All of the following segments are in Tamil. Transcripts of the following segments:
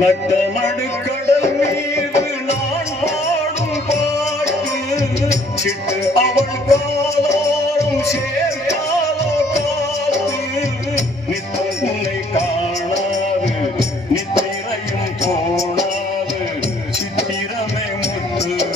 நட்டமடுக்கடல் மீது நான் பாடும் பாட்டு சிட்டு அவள் காலோரம் சேர்த்தாலோ காத்து. நித்தம் உன்னை காணாது நித்திரையும் தோணாது சித்திரமே முத்து.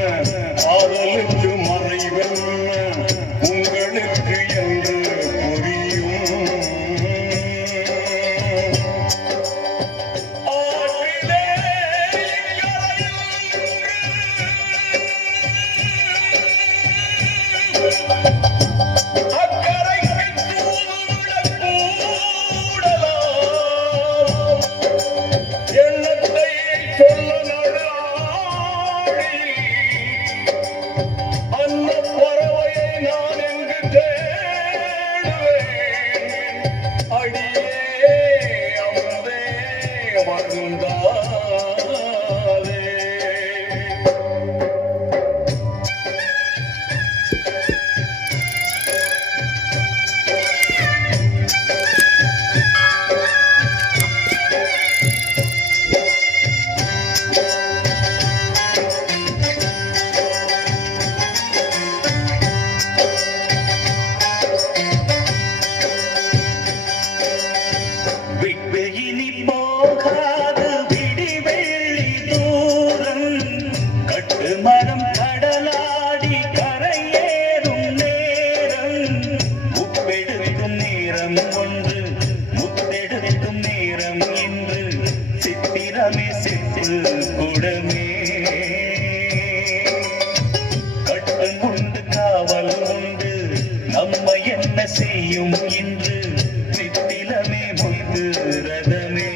रे குடமே கட்டம் உண்டு காவல் உண்டு. நம்ம என்ன செய்யும் இன்று? நித்திலமே முந்து ரதமே.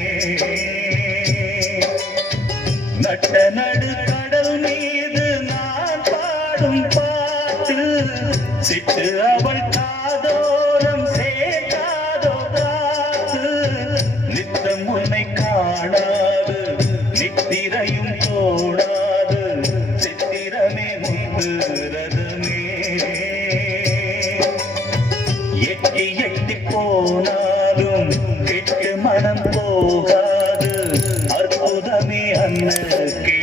நட்ட நடு கடல் நீர் காட்டுறதுமே எட்டி எட்டி போனாலும் கெட்டு மனம் போகாது. அற்புதமே அண்ணனுக்கு.